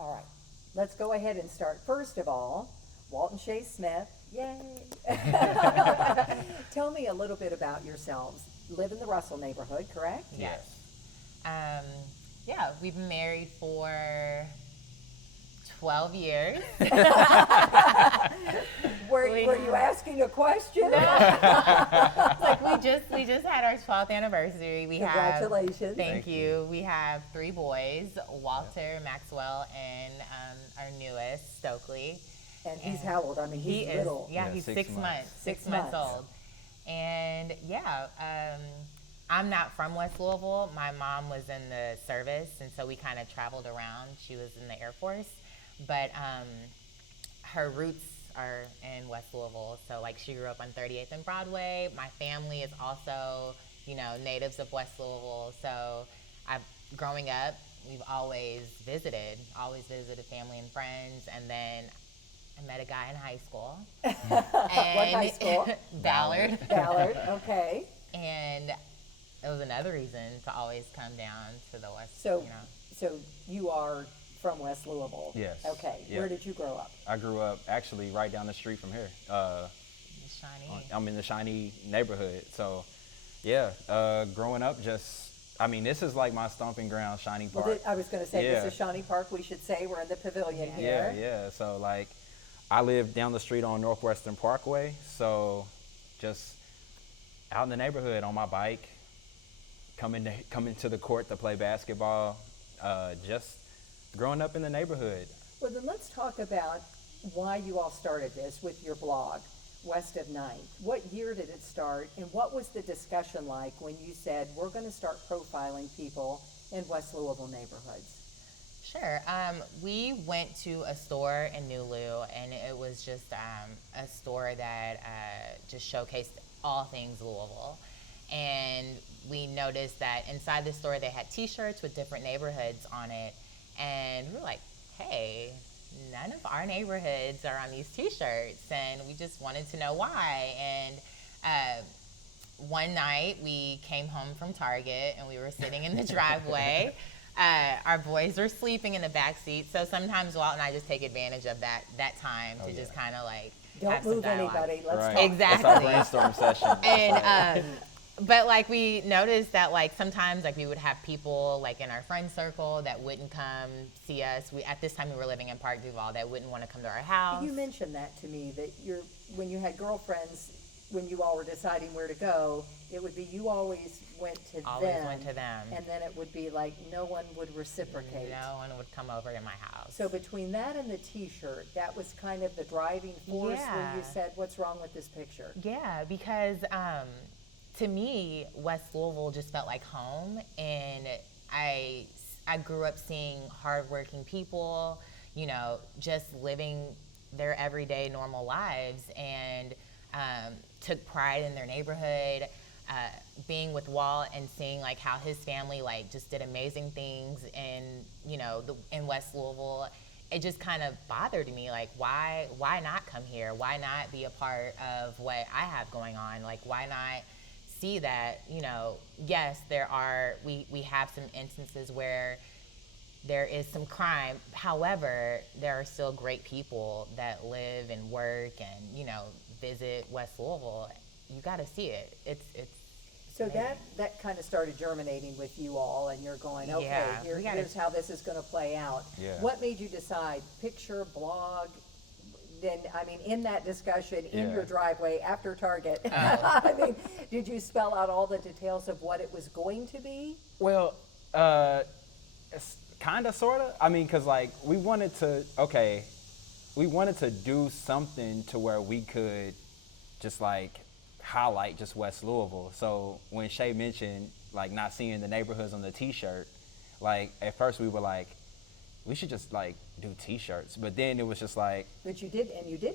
All right, let's go ahead and start. First of all, Walt and Shae Smith, yay! Tell me a little bit about yourselves. Live in the Russell neighborhood, correct? Yes. Um, yeah, we've been married for 12 years. Were you asking a question? Like we just had our 12th anniversary. Congratulations. Thank you. We have 3 boys, Walter, Maxwell, and our newest, Stokely. And he's how old? I mean, he's He little. is, yeah, he's 6 months. 6 months old. And yeah, I'm not from West Louisville. My mom was in the service, and so we kind of traveled around. She was in the Air Force, but her roots are in West Louisville. So like she grew up on 38th and Broadway. My family is also, natives of West Louisville. So growing up, we've always visited family and friends, and then I met a guy in high school. What high school? Ballard. Ballard, okay. And it was another reason to always come down to the West. So you are from West Louisville? Yes. Okay. Yeah. Where did you grow up? I grew up actually right down the street from here. Shawnee. I'm in the Shawnee neighborhood. So, yeah, growing up this is like my stomping ground, Shawnee Park. Well, I was going to say, Yeah. this is Shawnee Park. We should say we're in the pavilion Yeah, here. yeah. So, like, I live down the street on Northwestern Parkway. So, just out in the neighborhood on my bike, coming to the court to play basketball, just growing up in the neighborhood. Well, then let's talk about why you all started this with your blog, West of Ninth. What year did it start, and what was the discussion like when you said, we're going to start profiling people in West Louisville neighborhoods? Sure. We went to a store in New Lou, and it was just a store that just showcased all things Louisville. And we noticed that inside the store they had T-shirts with different neighborhoods on it, and we were like, hey, none of our neighborhoods are on these T-shirts, and we just wanted to know why. And one night we came home from Target, and we were sitting in the driveway. Our boys were sleeping in the back seat, so sometimes Walt and I just take advantage of that time to just kind of like Don't have some move dialogue. anybody. Let's Right. talk. Exactly. That's our brainstorm session. And but like we noticed that like sometimes like we would have people like in our friend circle that wouldn't come see us. At this time we were living in Park Duval that wouldn't want to come to our house. You mentioned that to me, that when you had girlfriends, when you all were deciding where to go, it would be you always went to them. And then it would be like no one would reciprocate. No one would come over to my house. So between that and the T-shirt, that was kind of the driving force when you said, what's wrong with this picture? Yeah, because to me, West Louisville just felt like home, and I grew up seeing hardworking people, just living their everyday normal lives, and took pride in their neighborhood. Being with Walt and seeing like how his family like just did amazing things in West Louisville, it just kind of bothered me. Like, why not come here? Why not be a part of what I have going on? Like, why not see that, yes, we have some instances where there is some crime. However, there are still great people that live and work and, visit West Louisville. You got to see it. It's So that kind of started germinating with you all, and you're going, okay, Yeah, here's how this is going to play out. Yeah. What made you decide, picture, blog, then, I mean, in that discussion, in your driveway, after Target, I mean, did you spell out all the details of what it was going to be? Well, it's kind of, sort of. I mean, because, like, we wanted to do something to where we could just, like, highlight just West Louisville. So when Shae mentioned, like, not seeing the neighborhoods on the T-shirt, like, at first we were like, we should just, like, do T-shirts. But then it was just like... But you did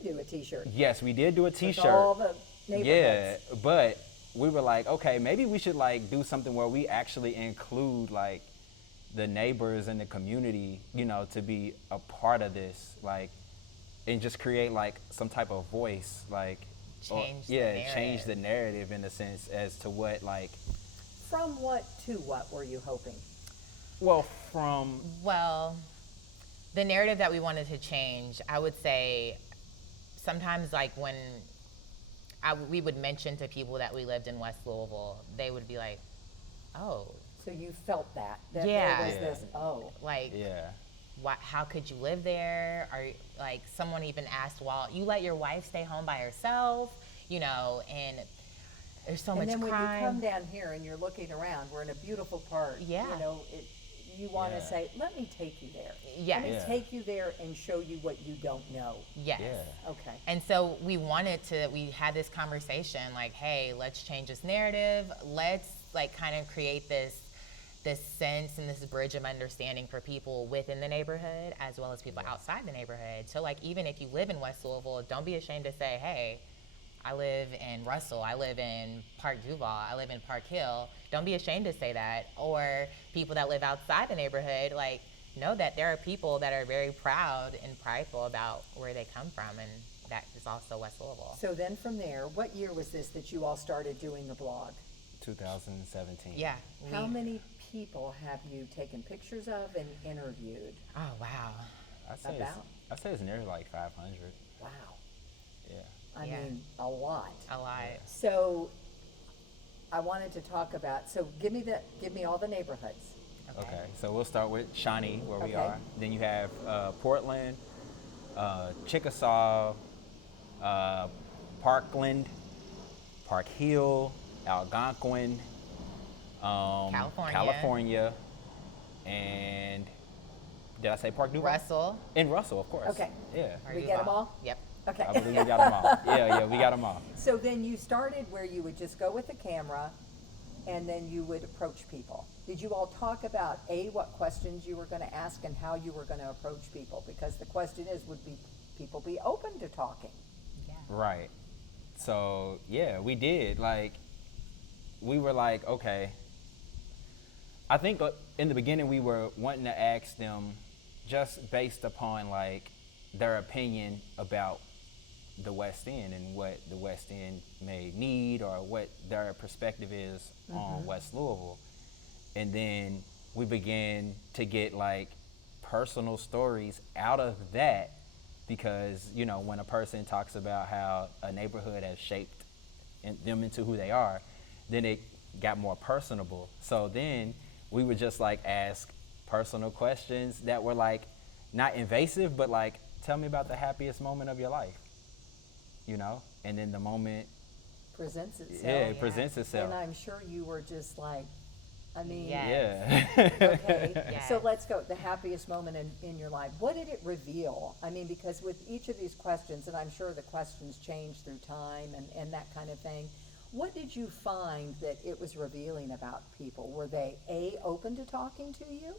do a T-shirt. Yes, we did do a T-shirt. With all the neighborhoods. Yeah, but we were like, okay, maybe we should, like, do something where we actually include, like, the neighbors and the community, to be a part of this, like, and just create, like, some type of voice, like... change the narrative in a sense as to what, like... From what to what were you hoping? Well, from... Well, The narrative that we wanted to change, I would say, sometimes like when we would mention to people that we lived in West Louisville, they would be like, "Oh, So you felt that Yeah. there was Yeah. this, oh, like, Yeah. how could you live there?" Or like someone even asked Walt, "You let your wife stay home by herself?" You know, and there's so and much then when you come crime. down here and you're looking around, we're in a beautiful part. Yeah. You know, you want to Yeah. say, let me take you there. Yes. Let me Yeah. take you there and show you what you don't know. Yes. Yeah. Okay. And so we had this conversation like, hey, let's change this narrative. Let's like kind of create this sense and this bridge of understanding for people within the neighborhood as well as people outside the neighborhood. So like even if you live in West Louisville, don't be ashamed to say, hey, I live in Russell, I live in Park Duval, I live in Park Hill. Don't be ashamed to say that. Or people that live outside the neighborhood, like know that there are people that are very proud and prideful about where they come from, and that is also West Louisville. So then from there, what year was this that you all started doing the blog? 2017. Yeah. How many people have you taken pictures of and interviewed? Oh, wow. I'd say About? it's nearly like 500. Wow. Yeah. I Yeah. mean, a lot. A lot. So I wanted to talk about, so give me all the neighborhoods. Okay. So we'll start with Shawnee, where we Okay. are. Then you have Portland, Chickasaw, Parkland, Park Hill, Algonquin, California, and did I say Park Duval? Russell. In Russell, of course. Okay. Yeah. Park We get 'em Duval. all? Yep. Okay. I believe we got them all. Yeah, we got them all. So then you started where you would just go with the camera and then you would approach people. Did you all talk about, what questions you were going to ask and how you were going to approach people? Because the question is, would people be open to talking? Yeah. Right. So yeah, we did. Like, we were like, okay. I think in the beginning we were wanting to ask them just based upon like their opinion about the West End and what the West End may need or what their perspective is on West Louisville. And then we began to get like personal stories out of that because, you know, when a person talks about how a neighborhood has shaped them into who they are, then it got more personable. So then we would just like ask personal questions that were like not invasive, but like, tell me about the happiest moment of your life, you know? And then the moment, Presents itself. yeah, it presents itself. And I'm sure you were just like, I mean, Yes. Yeah. okay. Yes. So let's go, the happiest moment in your life. What did it reveal? I mean, because with each of these questions, and I'm sure the questions change through time and that kind of thing, what did you find that it was revealing about people? Were they, open to talking to you?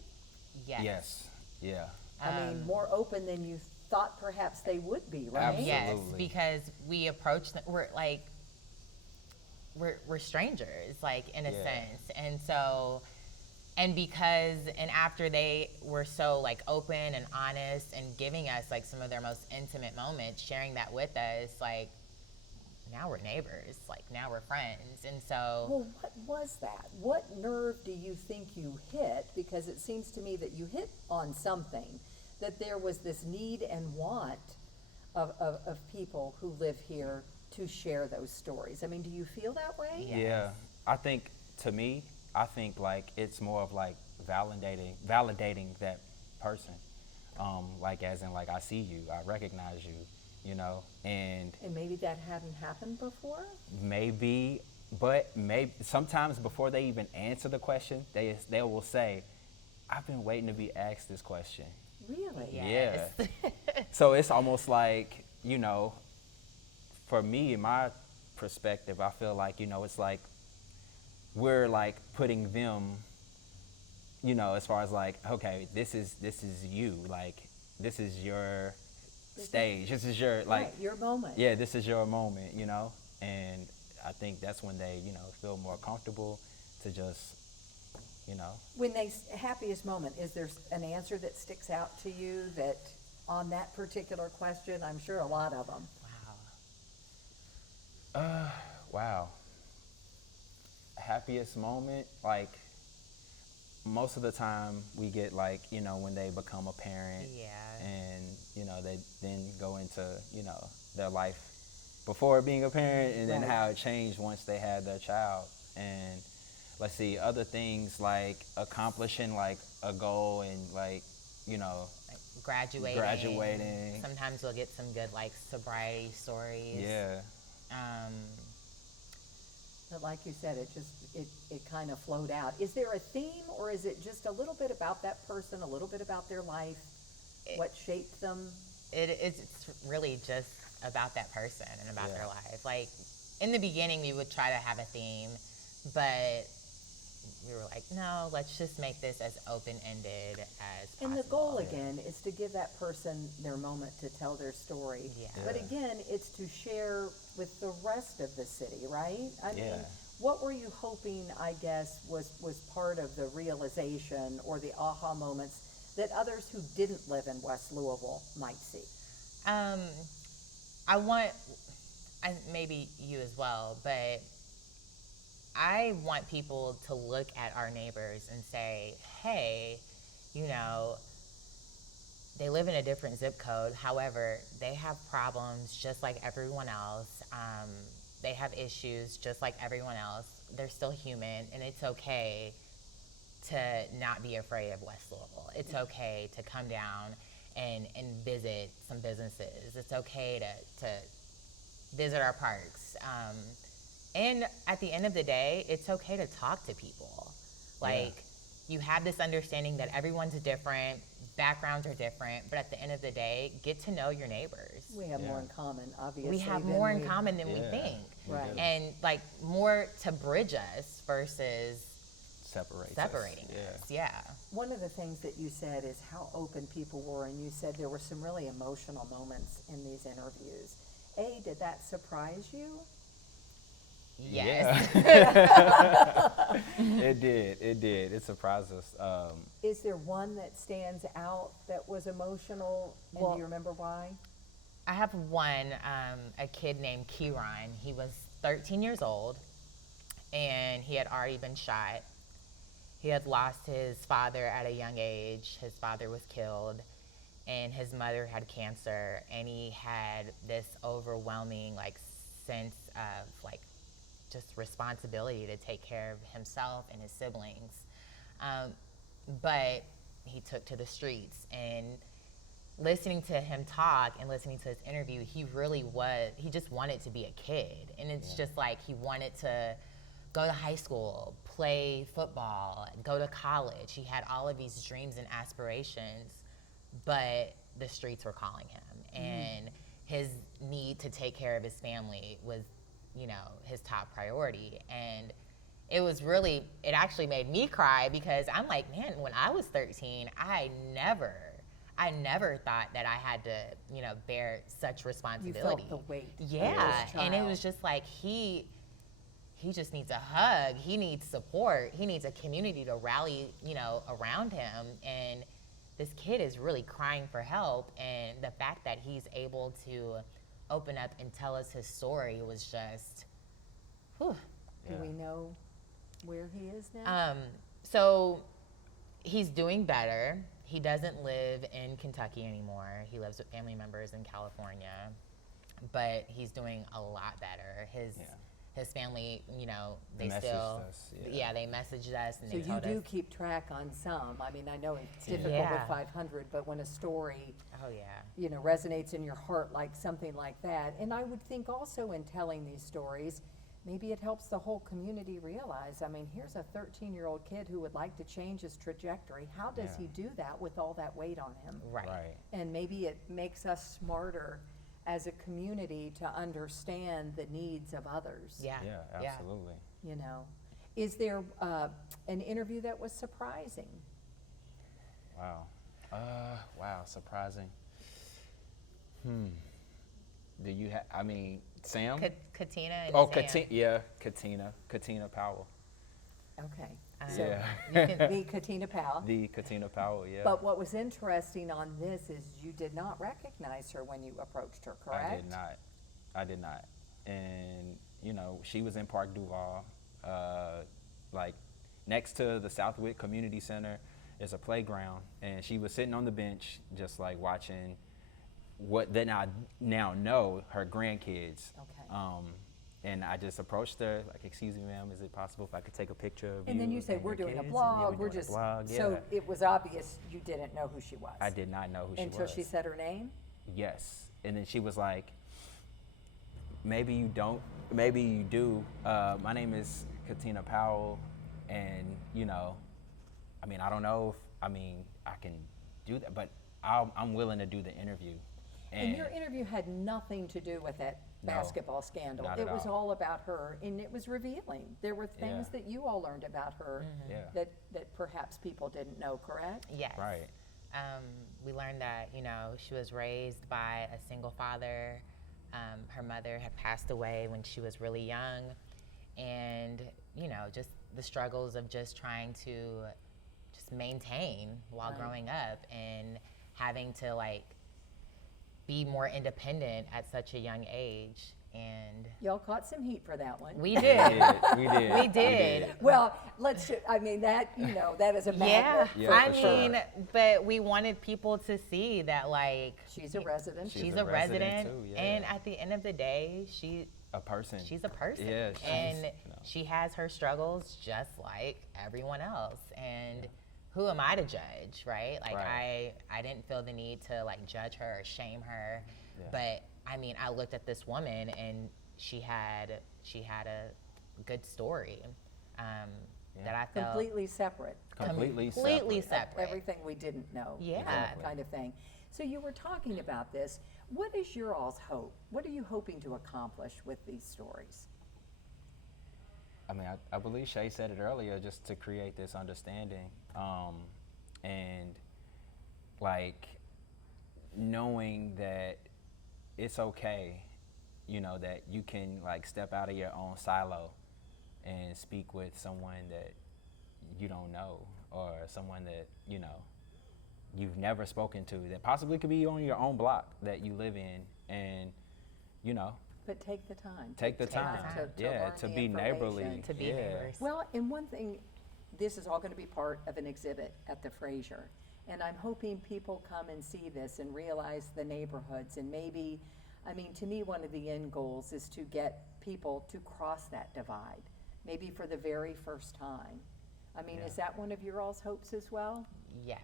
Yes. Yes. Yeah. I mean, more open than you thought perhaps they would be, right? Absolutely. Yes, because we approach them, we're strangers, like in a Yeah. sense. And so, and after they were so like open and honest and giving us like some of their most intimate moments, sharing that with us, like now we're neighbors, like now we're friends. And so, Well, what was that? What nerve do you think you hit? Because it seems to me that you hit on something, that there was this need and want of people who live here to share those stories. I mean, do you feel that way? Yes. Yeah. I think, to me, like it's more of like validating that person. Like as in like, I see you, I recognize you, you know, and And maybe that hadn't happened before? maybe, but maybe sometimes before they even answer the question, they will say, I've been waiting to be asked this question. Really? yes. So it's almost like, you know, for me, in my perspective, I feel like, you know, it's like we're like putting them, you know, as far as like, okay, this is you, like this is your stage, this is your like, Right, your moment. yeah, this is your moment, you know, and I think that's when they, you know, feel more comfortable to just, you know. When they, happiest moment, is there an answer that sticks out to you that on that particular question? I'm sure a lot of them. Wow. Happiest moment, like, most of the time we get like, you know, when they become a parent, Yeah. and you know they then go into, you know, their life before being a parent, and then Right. how it changed once they had their child. And let's see, other things like accomplishing like a goal, and like, you know, Like graduating. Graduating. Sometimes we'll get some good like sobriety stories. yeah, But like you said, it kind of flowed out. Is there a theme, or is it just a little bit about that person, a little bit about their life, what shaped them? It's really just about that person and about Yeah. their life. Like in the beginning, we would try to have a theme, but we were like, no, let's just make this as open-ended as possible. And the goal again is to give that person their moment to tell their story. Yeah. But Yeah. again, it's to share with the rest of the city, right? I mean, Yeah. what were you hoping, I guess, was part of the realization or the aha moments that others who didn't live in West Louisville might see? I want, and maybe you as well, but I want people to look at our neighbors and say, hey, you know, they live in a different zip code. However, they have problems just like everyone else. They have issues just like everyone else. They're still human, and it's okay to not be afraid of West Louisville. It's okay to come down and visit some businesses. It's okay to visit our parks. And at the end of the day, it's okay to talk to people. Like, you have this understanding that everyone's different, backgrounds are different, but at the end of the day, get to know your neighbors. We have more Yeah. in common, obviously. We have than more in we- common than we Yeah, think. we Right. do. And like more to bridge us versus separating us. Yeah. One of the things that you said is how open people were, and you said there were some really emotional moments in these interviews. Did that surprise you? Yes. It did. It surprised us. Is there one that stands out that was emotional, and Well- do you remember why? I have one, a kid named Kieran. He was 13 years old, and he had already been shot. He had lost his father at a young age. His father was killed, and his mother had cancer, and he had this overwhelming like sense of like just responsibility to take care of himself and his siblings. But he took to the streets, and listening to him talk and listening to his interview, he just wanted to be a kid. And it's just like he wanted to go to high school, play football, go to college. He had all of these dreams and aspirations, but the streets were calling him. And his need to take care of his family was, you know, his top priority. And it actually made me cry, because I'm like, man, when I was 13, I never thought that I had to, you know, bear such responsibility. the weight of Yeah, this and it child. was just like he just needs a hug. He needs support. He needs a community to rally, you know, around him. And this kid is really crying for help. And the fact that he's able to open up and tell us his story was just, whew. Do Yeah. we know where he is now? So he's doing better. He doesn't live in Kentucky anymore. He lives with family members in California, but he's doing a lot better. His family, you know, they Messaged still, us, yeah. they messaged us and So they you told do us, keep track on some. I mean, I know it's difficult Yeah. with 500, but when a story, oh yeah, you know, resonates in your heart like something like that. And I would think also in telling these stories, maybe it helps the whole community realize, I mean, here's a 13-year-old kid who would like to change his trajectory. How does Yeah. he do that with all that weight on him? right. And maybe it makes us smarter as a community to understand the needs of others. Yeah, Yeah, absolutely. You know, is there an interview that was surprising? Wow. Wow, surprising. Do you have, I mean, Sam? Katina and Oh, Sam. Katina Powell. Okay. Yeah. You can be Katina Powell. The Katina Powell, yeah. But what was interesting on this is you did not recognize her when you approached her, correct? I did not. And, you know, she was in Park Duval. Like, next to the Southwick Community Center is a playground, and she was sitting on the bench just like watching what then I now know her grandkids. Okay. And I just approached her like, excuse me, ma'am, is it possible if I could take a picture of you? And then you say, and we're your doing a kids?" And, blog, we're we're doing a just, blog, so yeah. it was obvious you didn't know who she was. I did not know who she was. Until she said her name? Yes. And then she was like, maybe you don't, maybe you do. My name is Katina Powell, and I mean, I don't know if, I can do that, but I'm willing to do the interview. And your interview had nothing to do with that No, basketball scandal. not It at was all. all about her, and it was revealing. There were things Yeah. that you all learned about her Yeah. that perhaps people didn't know, correct? Yes. Right. We learned that, she was raised by a single father. Her mother had passed away when she was really young. And, just the struggles of just trying to just maintain while Right. growing up and having to, be more independent at such a young age. And Y'all caught some heat for that one. we did. We did. We did. Well, that is a magnet. Yeah, I for sure. mean, but we wanted people to see that, She's a resident. she's a a resident, too, yeah. and at the end of the day, A person. she's a person, Yeah, and she has her struggles just like everyone else. And who am I to judge, right? Right. I didn't feel the need to judge her or shame her, Yeah. but I mean, I looked at this woman and she had a good story that I felt Completely separate. Completely separate. Everything we didn't know. Yeah. Exactly. Kind of thing. So you were talking about this. What is your all's hope? What are you hoping to accomplish with these stories? I mean, I believe Shae said it earlier, just to create this understanding, and knowing that it's okay, that you can step out of your own silo and speak with someone that you don't know, or someone that you've never spoken to, that possibly could be on your own block that you live in, and But take the time. take the Take the time, time. To yeah, learn to the be neighborly, information. to be yeah. neighbors. Well, and one thing, this is all going to be part of an exhibit at the Fraser. And I'm hoping people come and see this and realize the neighborhoods. And maybe, to me, one of the end goals is to get people to cross that divide, maybe for the very first time. Yeah. Is that one of your all's hopes as well? Yes.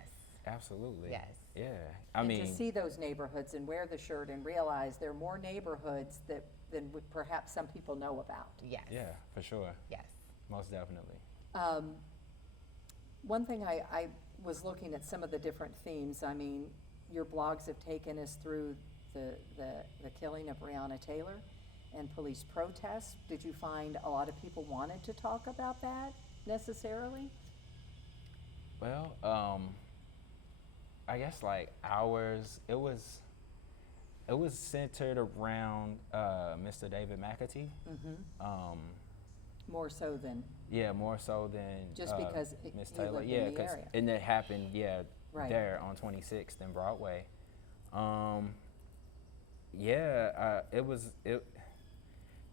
Absolutely. Yes. Yeah. And to see those neighborhoods and wear the shirt and realize there are more neighborhoods than perhaps some people know about. Yes. Yeah, for sure. Yes. Most definitely. One thing I was looking at some of the different themes. Your blogs have taken us through the killing of Breonna Taylor and police protests. Did you find a lot of people wanted to talk about that necessarily? Well, I guess ours, it was centered around Mr. David McAtee. More so than Yeah, more so than just because Miss you Taylor. lived Yeah, in the area. and it happened. Yeah, Right. there on 26th and Broadway.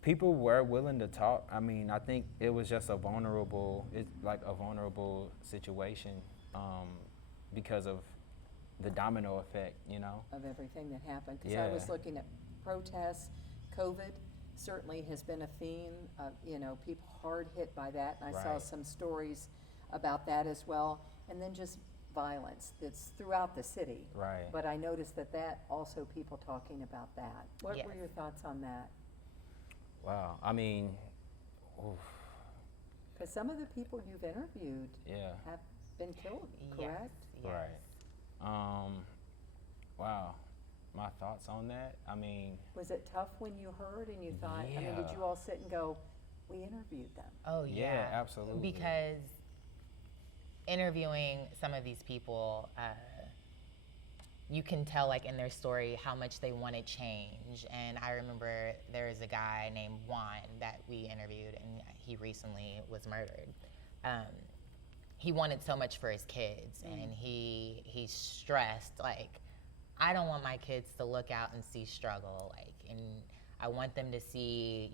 People were willing to talk. I think it was just a vulnerable situation because of the domino effect, of everything that happened. Because Yeah. I was looking at protests, COVID certainly has been a theme of, people hard hit by that. And I saw Right. some stories about that as well. And then just violence that's throughout the city. Right. But I noticed that also people talking about that. What were Yes. your thoughts on that? Wow. Oof, Because some of the people you've interviewed yeah. have been killed, Yes. correct? Yes. Right. Wow. My thoughts on that? Was it tough when you heard and you thought, did Yeah. you all sit and go, we interviewed them? Oh Yeah, yeah. absolutely. Because interviewing some of these people, you can tell in their story how much they want to change. And I remember there was a guy named Juan that we interviewed, and he recently was murdered. He wanted so much for his kids, and he stressed I don't want my kids to look out and see struggle, and I want them to see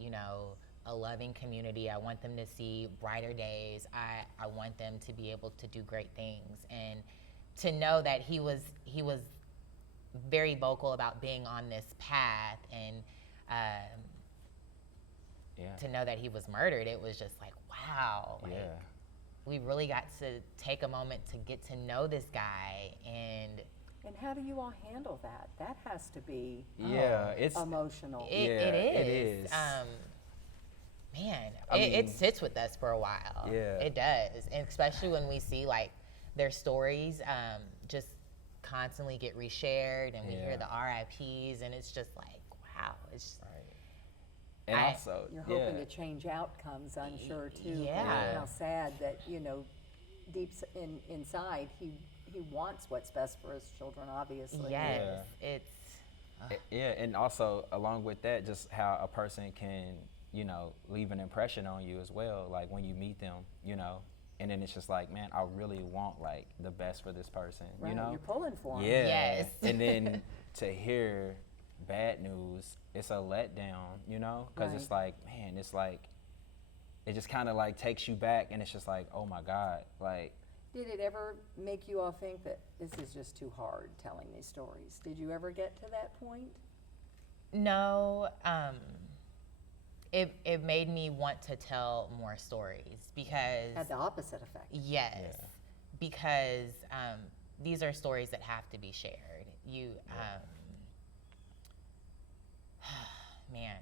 a loving community. I want them to see brighter days. I want them to be able to do great things. And to know that he was very vocal about being on this path, and to know that he was murdered, it was just like, wow. Like, we really got to take a moment to get to know this guy. And how do you all handle that? That has to be it's emotional. It is. Man, I mean, it sits with us for a while. Yeah. It does. And especially when we see like their stories just constantly get reshared, and we hear the RIPs, and it's just like, wow. It's just, and also, you're hoping to change outcomes, I'm sure, too. Yeah. How sad that, deep inside, he wants what's best for his children, obviously. yes, it's and also along with that, just how a person can, leave an impression on you as well. Like when you meet them, and then it's just like, man, I really want like the best for this person, Right, you're pulling for him. Yeah. Yes. And then to hear bad news, it's a letdown, because it's like, man, it's like, it just kind of like takes you back, and it's just like, oh my God, like. Did it ever make you all think that this is just too hard telling these stories? Did you ever get to that point? no. It made me want to tell more stories because Had the opposite effect. yes, Yeah. because these are stories that have to be shared. Man,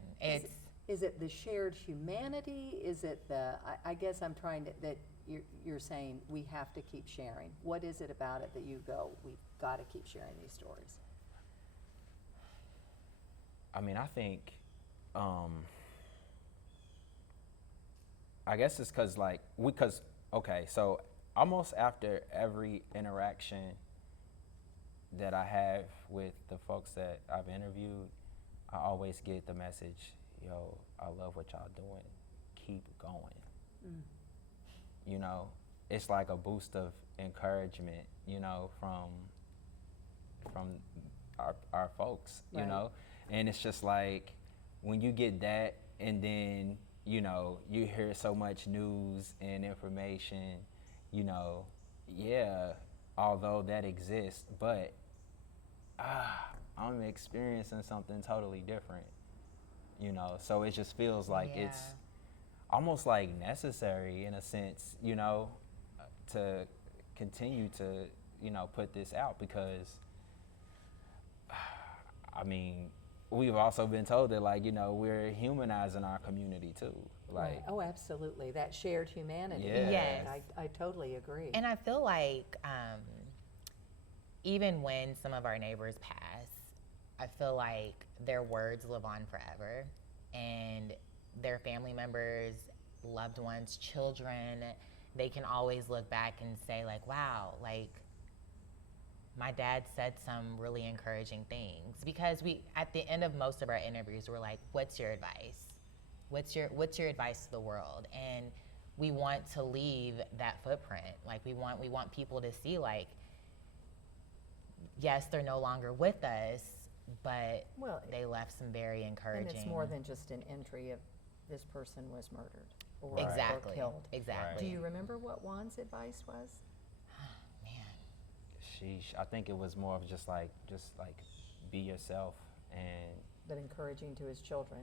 Is it the shared humanity? Is it the, I guess I'm trying to, that you're saying we have to keep sharing. What is it about it that you go, we've got to keep sharing these stories? I mean, I think, I guess it's because okay, so almost after every interaction that I have with the folks that I've interviewed, I always get the message, yo, I love what y'all doing. Keep going. It's like a boost of encouragement, from our folks, Right. And it's just like when you get that, and then you hear so much news and information, although that exists, but I'm experiencing something totally different, so it just feels like it's almost like necessary in a sense, to continue to, put this out, because I mean, we've also been told that, like, we're humanizing our community too. Like, Right. Oh, absolutely. That shared humanity. Yeah. Yes. I totally agree. and I feel like even when some of our neighbors pass, I feel like their words live on forever, and their family members, loved ones, children, they can always look back and say like, wow, like my dad said some really encouraging things. Because we, at the end of most of our interviews, we're like, what's your advice? What's your advice to the world? And we want to leave that footprint. Like we want people to see, like, yes, they're no longer with us, but they left some very encouraging. And it's more than just an entry of this person was murdered or, exactly or killed. Exactly. Do you remember what Juan's advice was? Man. sheesh, I think it was more of just like be yourself, and But encouraging to his children.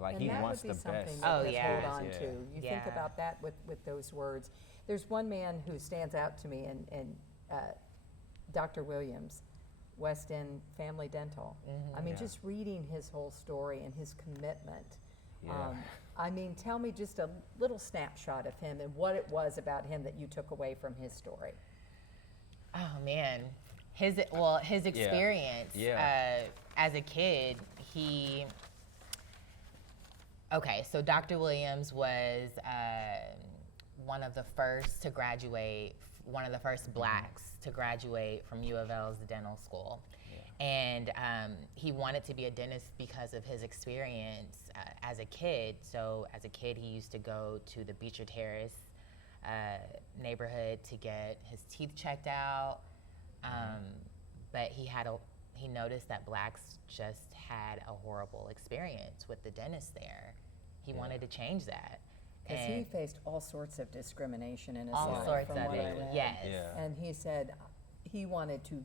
like And he that wants would be the something best. that Oh, let's yeah. hold on Yeah. to. You think Yeah. about that with those words. There's one man who stands out to me, and Dr. Williams, West End Family Dental. I mean, Yeah. just reading his whole story and his commitment. Yeah. I mean, tell me just a little snapshot of him and what it was about him that you took away from his story. Oh man, his experience as a kid, so Dr. Williams was one of the first to graduate, one of the first blacks to graduate from U of L's dental school. And he wanted to be a dentist because of his experience as a kid. So as a kid, he used to go to the Beecher Terrace neighborhood to get his teeth checked out. But he noticed that blacks just had a horrible experience with the dentist there. he wanted to change that. Because he faced all sorts of discrimination in his all life, sorts from of what I it, read. yes. Yeah. And he said he wanted to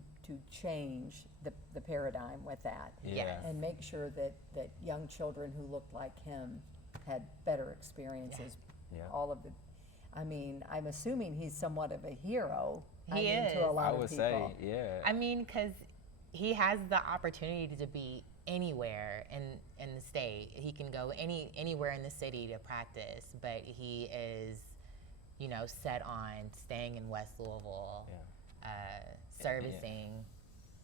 change the paradigm with that. Yes. And make sure that young children who looked like him had better experiences. Yeah. All of the, I mean, I'm assuming he's somewhat of a hero. He I mean, is. to a lot I of would people. say, yeah. I mean, because he has the opportunity to be anywhere in the state. He can go anywhere in the city to practice, but he is, you know, set on staying in West Louisville, servicing.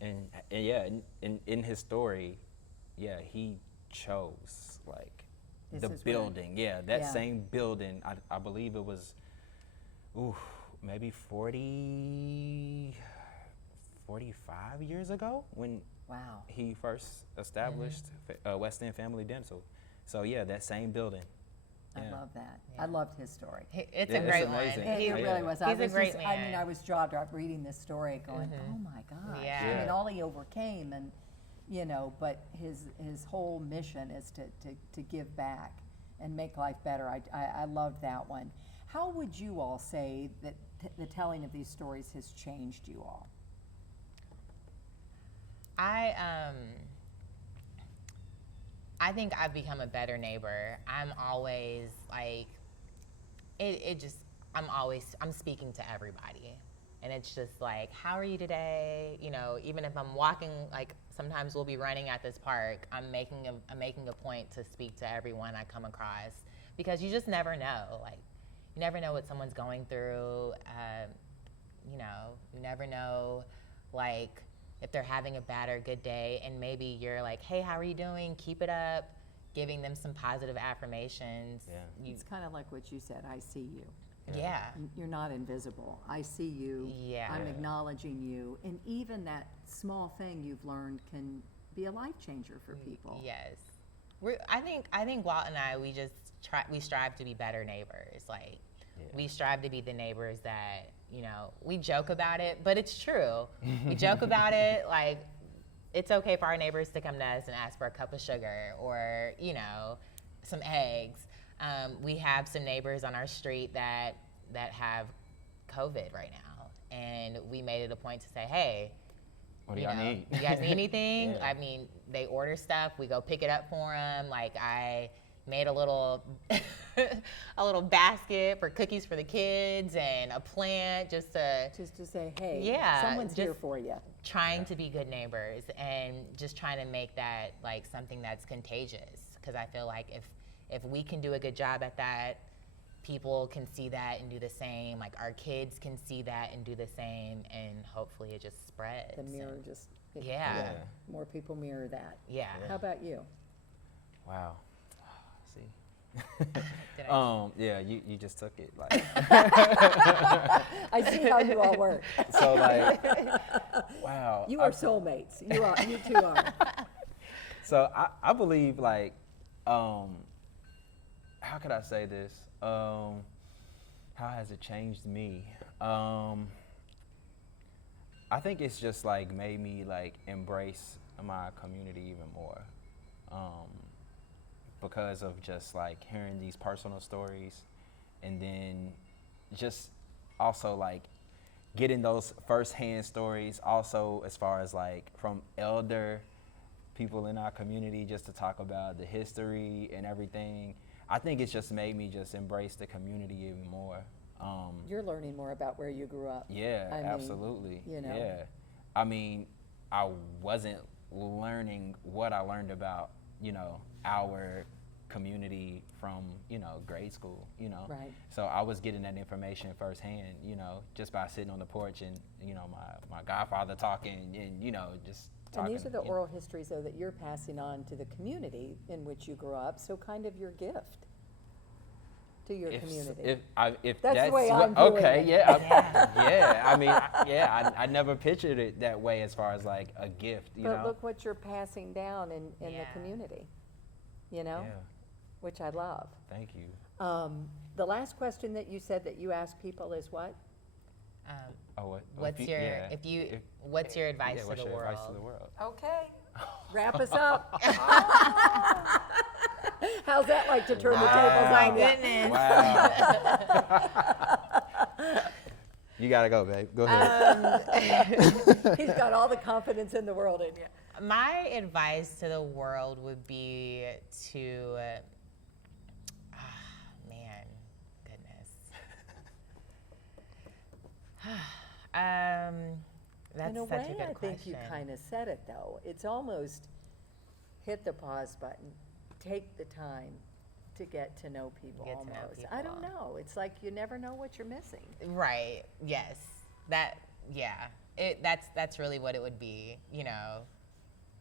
And yeah, in his story, yeah, he chose like This the is where- building. Yeah, that Yeah. same building. I believe it was, maybe 45 years ago when Wow. he first established West End Family Dental. So yeah, that same building. I Yeah. love that. Yeah. I loved his story. It's Yeah, a it's great amazing. one. It, He- it Yeah. really was. He's a great I mean, man. I was jaw dropped reading this story, going, "Oh my gosh!" Yeah. I mean, Yeah. all he overcame, and you know, but his whole mission is to give back and make life better. I loved that one. How would you all say that the telling of these stories has changed you all? I think I've become a better neighbor. I'm always like, I'm speaking to everybody. And it's just like, how are you today? You know, even if I'm walking, like sometimes we'll be running at this park, I'm making a point to speak to everyone I come across, because you just never know. Like, you never know what someone's going through. You know, you never know, like, if they're having a bad or good day, and maybe you're like, hey, how are you doing? Keep it up, giving them some positive affirmations. Yeah. It's kind of like what you said. I see you. Yeah. You're not invisible. I see you. Yeah. I'm Yeah. acknowledging you. And even that small thing you've learned can be a life changer for people. Yes. I think Walt and I, we strive to be better neighbors. Like, we strive to be the neighbors that, you know, we joke about it, but it's true. We joke about it, like, it's okay for our neighbors to come to us and ask for a cup of sugar or, you know, some eggs. We have some neighbors on our street that have COVID right now, and we made it a point to say, hey, What do y'all need? you guys need anything? Yeah. I mean, they order stuff, we go pick it up for them. Like, I made a little basket for cookies for the kids and a plant just to say, hey, Yeah, someone's here just- for you. trying to be good neighbors and just trying to make that like something that's contagious, because I feel like if we can do a good job at that, people can see that and do the same. Like, our kids can see that and do the same, and hopefully it just spreads. The mirror and- just, Yeah. more people mirror that. Yeah. How about you? Wow. See. Did I- Yeah, you just took it like. I see how you all work. So like, wow. You are soulmates. You two are. So I believe like, how could I say this? How has it changed me? I think it's just like made me like embrace my community even more, because of just like hearing these personal stories, and then just also like getting those firsthand stories also as far as like from elder people in our community, just to talk about the history and everything. I think it's just made me just embrace the community even more. You're learning more about where you grew up. Yeah, I mean, absolutely. you know. Yeah. I mean, I wasn't learning what I learned about, you know, our community from, you know, grade school, you know. Right. So I was getting that information firsthand, you know, just by sitting on the porch and, you know, my godfather talking and, you know, just talking. And these are the you know. oral histories, though, that you're passing on to the community in which you grew up. So kind of your gift to your community. If That's the that's way what- I'm viewing okay, it. yeah, I mean, I never pictured it that way as far as like a gift, you But know. look what you're passing down in the Yeah. community, you know, Yeah, which I love. thank you. The last question that you said that you ask people is what? Oh, what? What's your what's your advice yeah, to what's the your world? advice to the world? Okay. Wrap us up. How's that like to turn the Wow. tables Oh my on you? goodness. Wow. You gotta go, babe. Go ahead. He's got all the confidence in the world in you. My advice to the world would be to, man, goodness. That's In a such way, a good I question. think you kind of said it though. It's almost hit the pause button, take the time to get to know people Get to know almost. I don't people. know. It's like you never know what you're missing. Right. Yes. That's really what it would be. You know,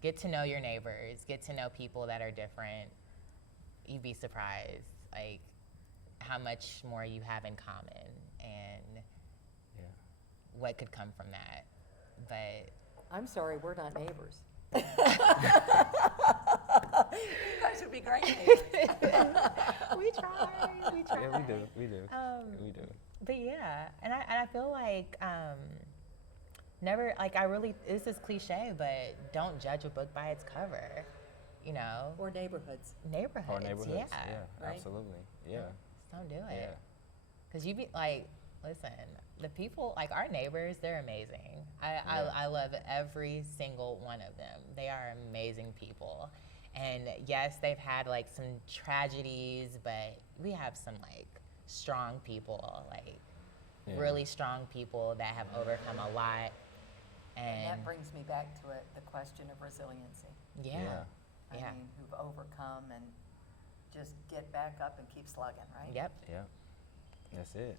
get to know your neighbors, get to know people that are different. You'd be surprised, like, how much more you have in common and Yeah. what could come from that. But I'm sorry, we're not neighbors. You guys would be great neighbors. we try. Yeah, we do. We do. We do. But yeah, and I feel like never, like, this is cliche, but don't judge a book by its cover. You know, Or neighborhoods. neighborhoods. Or neighborhoods. Yeah. Right? Absolutely. Yeah. Just don't do it. Yeah. Because you be like, listen, the people, like our neighbors, they're amazing. I love every single one of them. They are amazing people. And yes, they've had like some tragedies, but we have some like strong people, like Yeah. really strong people that have overcome a lot. And And that brings me back to it, the question of resiliency. yeah. I Yeah. mean, who've overcome and just get back up and keep slugging, right? Yep. Yeah. That's it.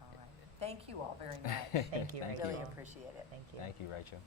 All right. Thank you all very much. Thank you, Thank Rachel. Really appreciate it. Thank you. Thank you, Rachel.